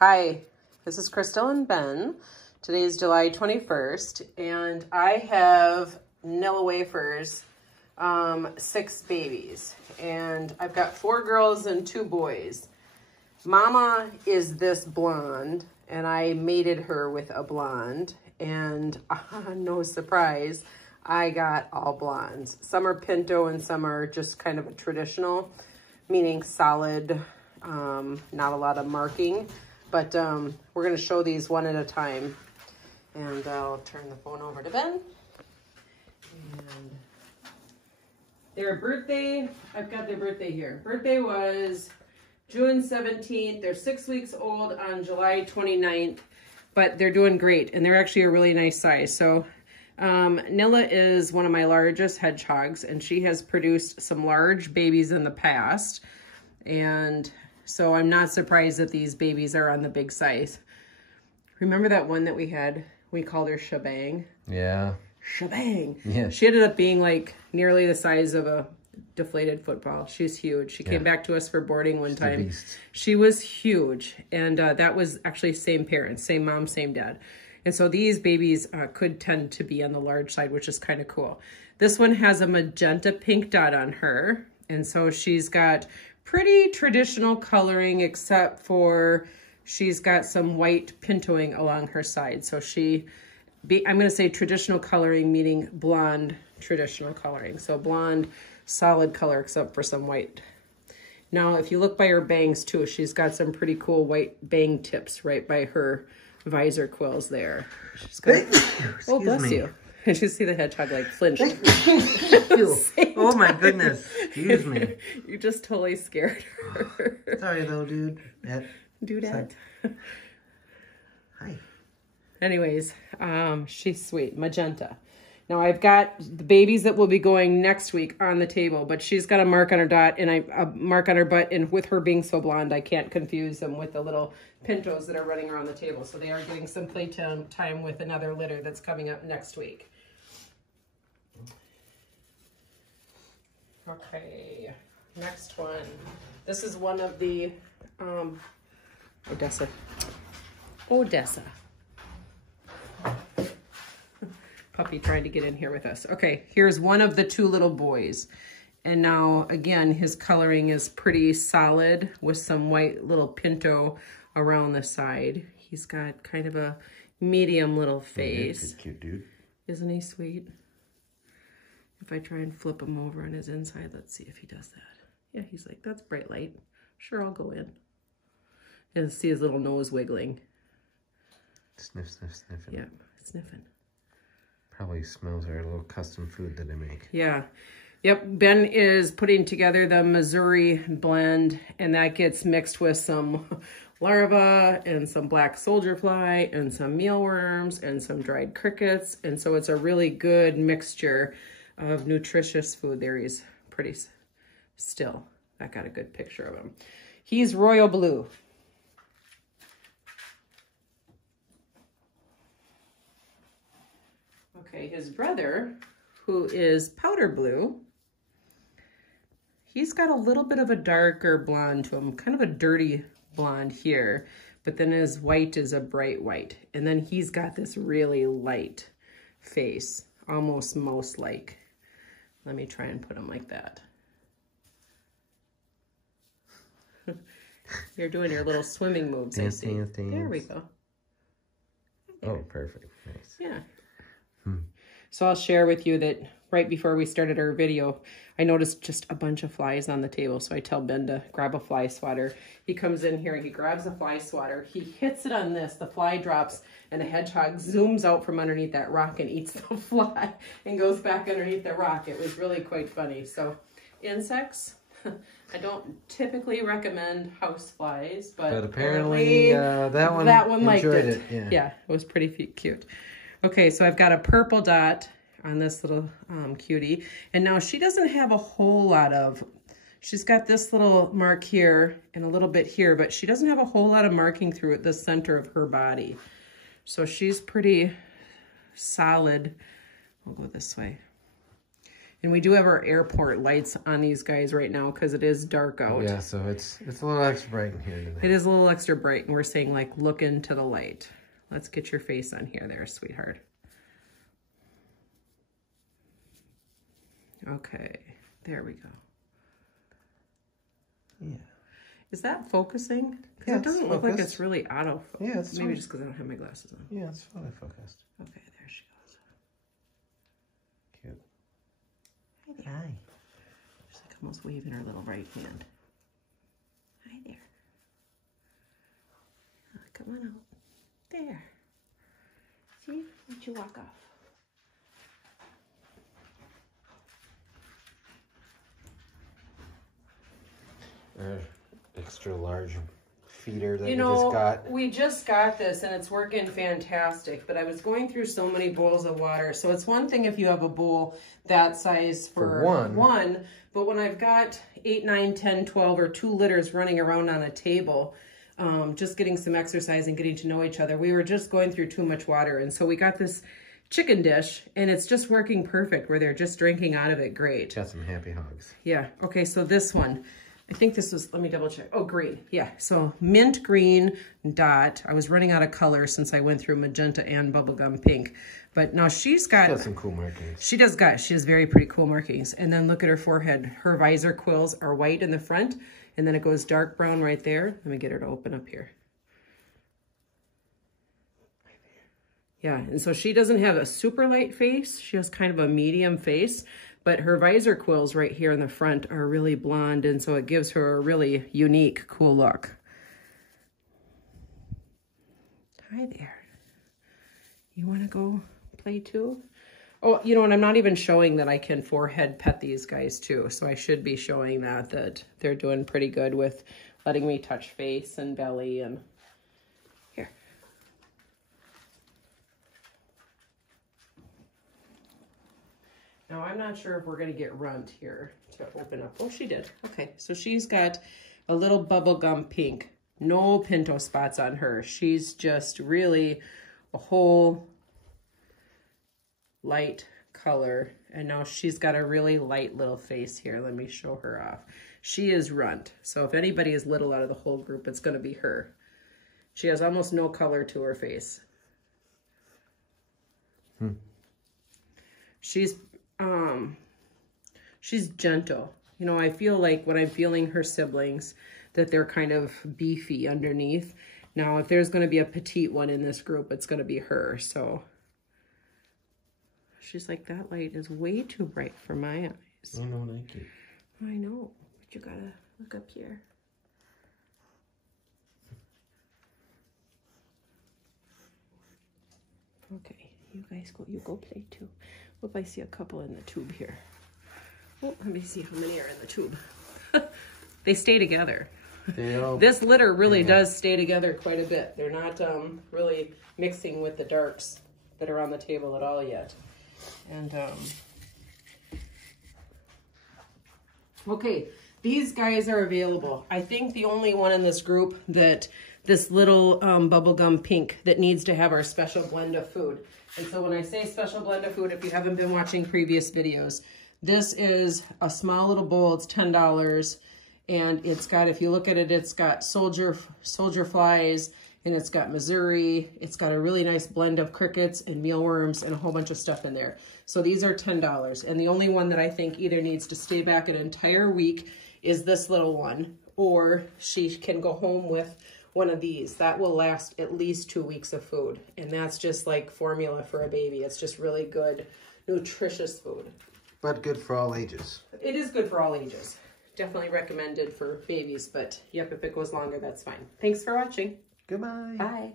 Hi, this is Crystal and Ben. Today is July 21st, and I have Nilla Wafers, 6 babies, and I've got 4 girls and 2 boys. Mama is this blonde, and I mated her with a blonde, and no surprise, I got all blondes. Some are pinto and some are just kind of a traditional, meaning solid, not a lot of marking. But we're going to show these one at a time. And I'll turn the phone over to Ben. And their birthday, I've got their birthday here. Birthday was June 17th. They're 6 weeks old on July 29th. But they're doing great. And they're actually a really nice size. So Nilla is one of my largest hedgehogs. And she has produced some large babies in the past. And so I'm not surprised that these babies are on the big size. Remember that one that we had? We called her Shebang. Yeah. Shebang. Yeah. She ended up being like nearly the size of a deflated football. She's huge. She came back to us for boarding one time. She was huge. And that was actually same parents, same mom, same dad. And so these babies could tend to be on the large side, which is kind of cool. This one has a magenta pink dot on her. And so she's got pretty traditional coloring, except for she's got some white pintoing along her side. So I'm going to say traditional coloring, meaning blonde traditional coloring. So blonde, solid color, except for some white. Now, if you look by her bangs too, she's got some pretty cool white bang tips right by her visor quills there. She's got, oh, bless you. And you see the hedgehog like flinched. Oh my goodness. Excuse me. You just totally scared her. Sorry though, dude. Do that. Hi. Anyways, she's sweet. Magenta. Now I've got the babies that will be going next week on the table, but she's got a mark on her dot and a mark on her butt, and with her being so blonde, I can't confuse them with the little pintos that are running around the table. So they are getting some playtime with another litter that's coming up next week. Okay, next one. This is one of the Odessa. Puppy trying to get in here with us. Okay, here's one of the 2 little boys. And now, again, his coloring is pretty solid with some white little pinto around the side. He's got kind of a medium little face. He's a cute dude. Isn't he sweet? If I try and flip him over on his inside, let's see if he does that. Yeah, he's like, that's bright light. Sure, I'll go in. And see his little nose wiggling. Sniff, sniff, sniffing. Yeah, sniffing. Probably smells our little custom food that I make. Yeah. Yep, Ben is putting together the Missouri blend, and that gets mixed with some larvae and some black soldier fly and some mealworms and some dried crickets. And so it's a really good mixture of nutritious food. There he's pretty still. I got a good picture of him. He's royal blue. Okay, his brother, who is powder blue, he's got a little bit of a darker blonde to him, kind of a dirty blonde here, but then his white is a bright white. And then he's got this really light face, almost mouse-like. Let me try and put him like that. You're doing your little swimming moves. Dance, dance, dance. There we go. Oh, perfect. Nice. Yeah. So I'll share with you that right before we started our video, I noticed just a bunch of flies on the table. So I tell Ben to grab a fly swatter. He comes in here, he grabs a fly swatter, he hits it on this, the fly drops, and the hedgehog zooms out from underneath that rock and eats the fly and goes back underneath the rock. It was really quite funny. So insects, I don't typically recommend house flies, but apparently that one liked it. Yeah, it was pretty cute. Okay, so I've got a purple dot on this little cutie. And now she doesn't have a whole lot of, she's got this little mark here and a little bit here, but she doesn't have a whole lot of marking through the center of her body. So she's pretty solid. I'll go this way. And we do have our airport lights on these guys right now because it is dark out. Yeah, so it's a little extra bright in here today. It is a little extra bright, and we're saying, like, look into the light. Let's get your face on here there, sweetheart. Okay, there we go. Yeah. Is that focusing? Because it doesn't look like it's really out of focus. Yeah, it's maybe just because I don't have my glasses on. Yeah, it's fully focused. Okay, there she goes. Cute. Hi there. Hi. She's like almost waving her little right hand. Hi there. Oh, come on out. There. See? Let you walk off. Extra large feeder that you we know, just got. We just got this and it's working fantastic, but I was going through so many bowls of water. So it's one thing if you have a bowl that size for one, but when I've got 8, 9, 10, 12, or 2 litters running around on a table, just getting some exercise and getting to know each other, we were just going through too much water. And so we got this chicken dish and it's just working perfect where they're just drinking out of it. Great. Got some happy hogs. Yeah. Okay. So this one, I think this was, let me double check. Oh, green. Yeah. So mint green dot. I was running out of color since I went through magenta and bubblegum pink. But now she's got some cool markings. She has very pretty cool markings. And then look at her forehead. Her visor quills are white in the front. And then it goes dark brown right there. Let me get her to open up here. Yeah. And so she doesn't have a super light face. She has kind of a medium face. But her visor quills right here in the front are really blonde, and so it gives her a really unique, cool look. Hi there. You want to go play too? Oh, you know what? I'm not even showing that I can forehead pet these guys too, so I should be showing that they're doing pretty good with letting me touch face and belly and here. Now, I'm not sure if we're going to get Runt here to open up. Oh, she did. Okay, so she's got a little bubblegum pink. No pinto spots on her. She's just really a whole light color. And now she's got a really light little face here. Let me show her off. She is Runt. So if anybody is little out of the whole group, it's going to be her. She has almost no color to her face. She's gentle. You know, I feel like when I'm feeling her siblings that they're kind of beefy underneath. Now, if there's going to be a petite one in this group, it's going to be her. So she's like, that light is way too bright for my eyes. I don't like it. I know, but you gotta look up here. Okay, you guys go. You go play too. Hope I see a couple in the tube here. Oh, let me see how many are in the tube. They stay together. This litter really does stay together quite a bit. They're not really mixing with the darks that are on the table at all yet. And okay, these guys are available. I think the only one in this group that this little bubblegum pink that needs to have our special blend of food. And so when I say special blend of food, if you haven't been watching previous videos, this is a small little bowl. It's $10. And it's got, if you look at it, it's got soldier flies, and it's got Missouri. It's got a really nice blend of crickets and mealworms and a whole bunch of stuff in there. So these are $10. And the only one that I think either needs to stay back an entire week is this little one, or she can go home with one of these. That will last at least 2 weeks of food. And that's just like formula for a baby. It's just really good, nutritious food. But good for all ages. It is good for all ages. Definitely recommended for babies, but yep, if it goes longer, that's fine. Thanks for watching. Goodbye. Bye.